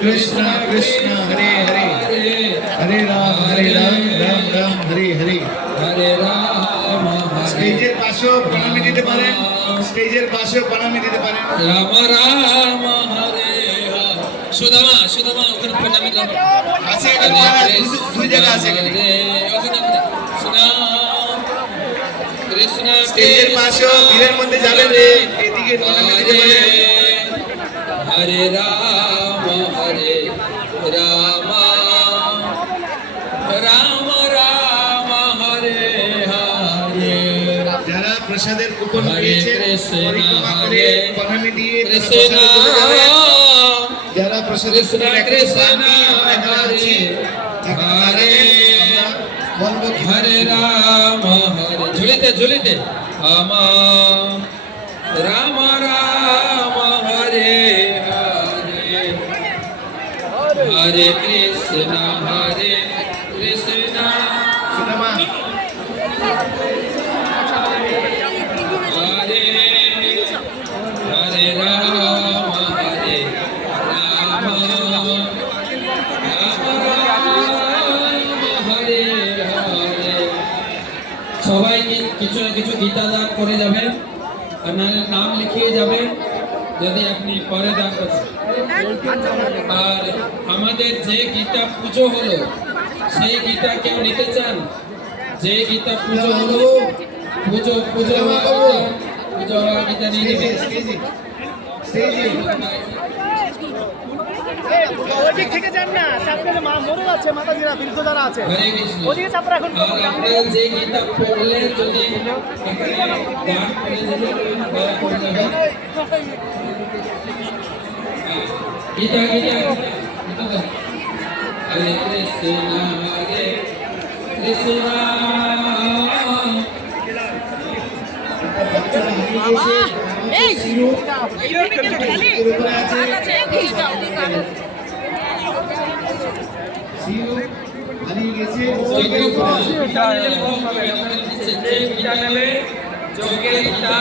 कृष्ण कृष्ण हरे हरे हरे राम राम राम हरे हरे हरे राम स्टेजेर पाशेও প্রণামী দিতে পারেন স্টেজের পাশেও প্রণামী দিতে পারেন রাম রাম হরে সুদামা সুদামা ওখানে প্রণামী দাও আছে এখানে মহারাজ দুই জায়গা আছে এখানে ওখানে সুনা কৃষ্ণ স্টেজের পাশেও ভিড়ের মধ্যে যাবেন রে এদিকে প্রণামী দিতে পারেন हरे राम राम राम राम हरे हरे যারা প্রসাদের কুপন পেয়েছেন পরিক্রমা করে প্রণামী দিয়ে কৃষ্ণ যারা প্রসাদের কুপন কৃষ্ণ হরে হরে বলবো हरे राम हरे झुलिते झुलिते राम राम राम हरे हरे कृष्ण সুদামা हरे हरे राम हरे राम राम राम हरे हरे সবাই কিছু না কিছু গীতা দান করে যাবেন আর নাহলে নাম লিখিয়ে যাবেন যদি আপনি পরে দান করেন আর আমাদের যে গীতা পুজো হলো সেই গীতা কেউ নিতে চান যে গীতা পুজো হলো পুজো পুজো পুজো গীতা নিয়ে নেবেন স্টেজে স্টেজে ওদিক থেকে যান না সামনে মা মরুল আছে মাতাজিরা বৃদ্ধ যারা আছে হরে কৃষ্ণ ওদিকে চাপরা এখন আর আপনারা যে গীতা পড়লে যদি এখানে গান করে দিলে গান করে যাবেন গীতা গীতা গীতা হরে কৃষ্ণ বাচ্চারা হারিয়ে গেছে এর উপরে আছে সিউ হারিয়ে গেছে যোগের গীতা